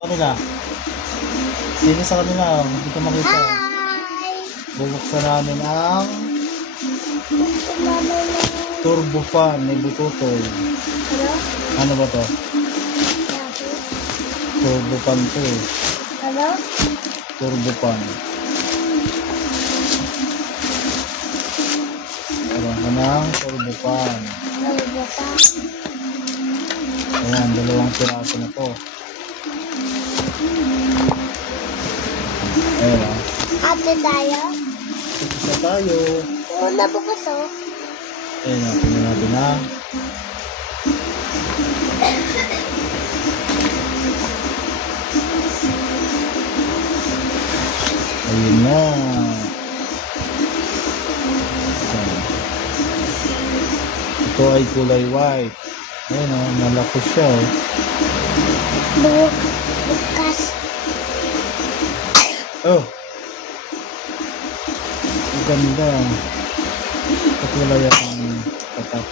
Kanila. Sino sa kanila? Hindi ko makita. Hi! Bubuksan namin ang Gusto namin ng... turbo fan ni Bututoy. Ano? Ano ba to? Sabi? Turbo fan to eh. Ano? Turbo fan. Meron ka ng turbo fan. Ano ba pa? Ayan, dalawang piraso na to. Ayan ah. Ate tayo? Isa tayo. Una bukas oh. Ayan ah, tingnan natin ah. Ayun na. Ayan. Ito ay kulay white. Ayan ah, malaki siya oh. Bukas. Oh! Ang ganda. Patulay ang tatak.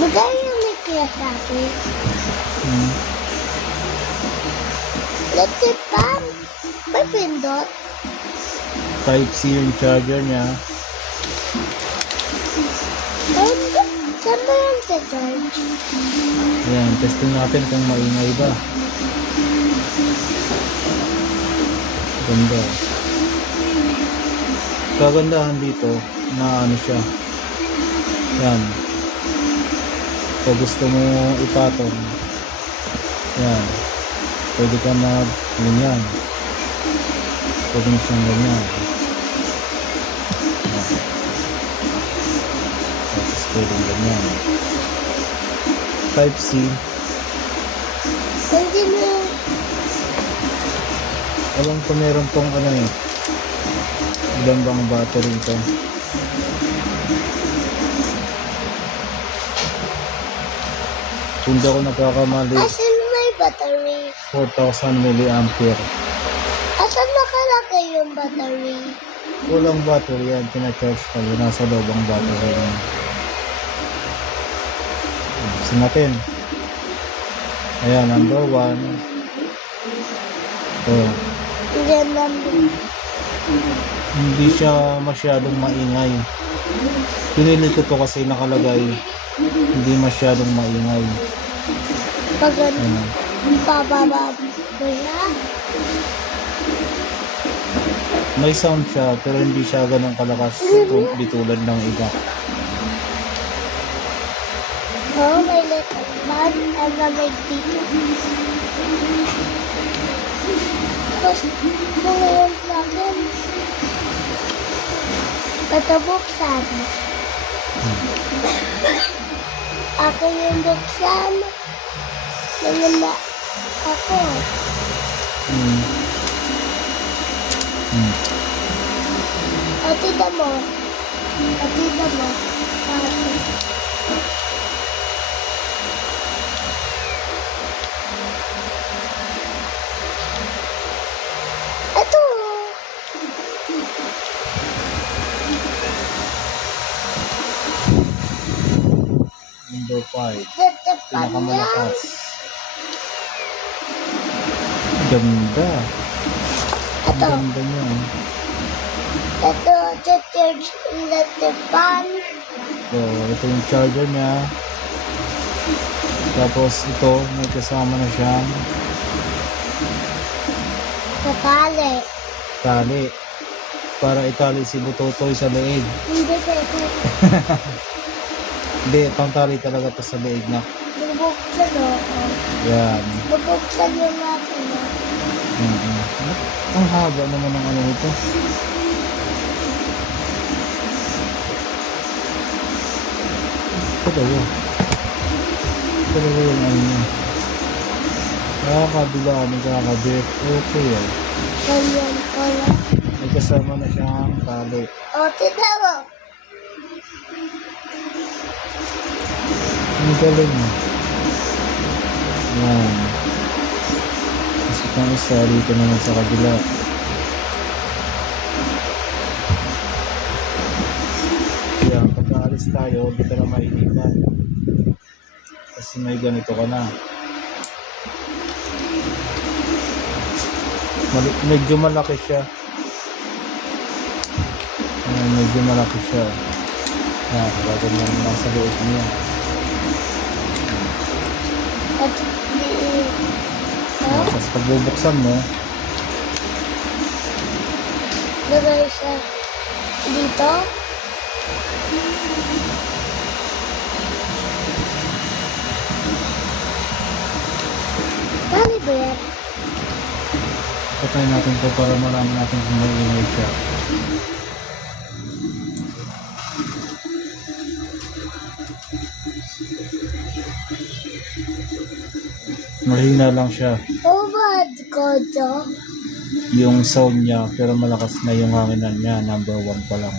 Magay yung may kaya sa akin. Hmm. Let's it pan. May pindot. Type C yung charger niya. Saan ba yung charge? Ayan, testing natin kung maingay ba. Ganda. Kagandahan dito na ano siya. Yan. Kung gusto mo ipatong. Yan. Pwede ka na ganyan. Pwede mo siyang ganyan. Yan. Tapos pwede ganyan. Type C. Hindi mo. Alam ko meron tong ano eh. Ilan bang battery ito? Kung di ako nagkakamali, Asan may battery? 4,000 milliampere. Asan nakalagay yung battery? Walang battery yan, tina-charge ka yun. Nasa loob ang battery yan. Buksan natin. Ayan, number 1. Ito. Hindi siya masyadong maingay. Pinili ko to kasi nakalagay hindi masyadong maingay. Pag Ayan. bababa mo na. May sound siya pero hindi siya ganun kalakas di tulad ng iba. Oh, may little man and a big dito. Tapos, mga yung sa akin. Ito buksan. Ako yung buksan. Nangala ako. Hmm. Hmm. Atida mo. Atida mo. Ate. Ito. Number 5. Tatapan niya. Pinakamalakas. Ganda. Ang Ito. ganda niya. Ito. Charge tatapan. So, ito yung charger niya. Tapos ito, may kasama na siyang Kapali. tali. Para itali si Butotoy sa leeg. Hindi pwede. Hindi, pangtali talaga to sa leeg na. Bubuksan ako. Yan. Bubuksan yung natin. Ang haba naman ng ano ito. Ito yun. Talaga yung ano niya. Nakakabila, nakakabit. Okay yan. Ganyan pala. May kasama na siyang tali. O, tignan mo. Ang galing mo. Yan. Kasi itong isa dito naman sa kabila. Yan, pagka alis tayo, hindi ka na mainitan. Kasi may ganito ka na. Medyo malaki siya. Medyo malaki siya. Yan, ganyan lang sa loob niya. At Tapos pag bubuksan mo, lagay siya dito. Dali ba yan? patay natin to para malaman natin kung may ingay siya. Mahina lang siya Oh, bad ko to. yung sound niya, pero malakas na yung hanginan niya. Number 1 pa lang.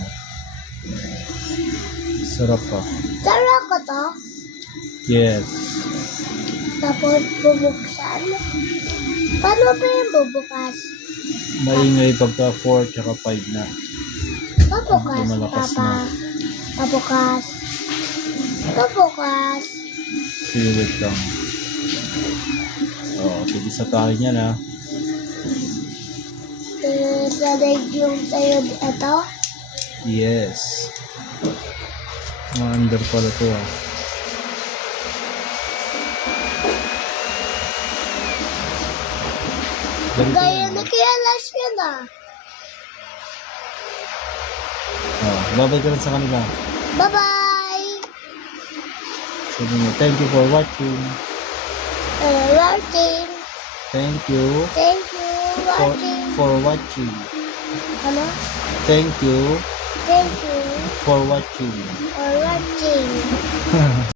Sarap pa. Tara ko to. Yes. Tapos bubuksan. Paano ba yung bubukas? Maingay pagka 4 tsaka 5 na. Pabukas, Medyo malakas Papa. na. Pabukas. Pabukas. Sige, wait lang. Tigisa tayo niyan ha. Salig yung sa'yo ito. Yes. Mga-under pala to ha. Ganito Gaya yan. na kaya last yun ah. Babay ka lang sa kanila. Bye-bye! Sabi mo, thank you for watching. Watching. Thank you Thank you. Watching. for watching. Ano? Thank you Thank you for watching. for watching.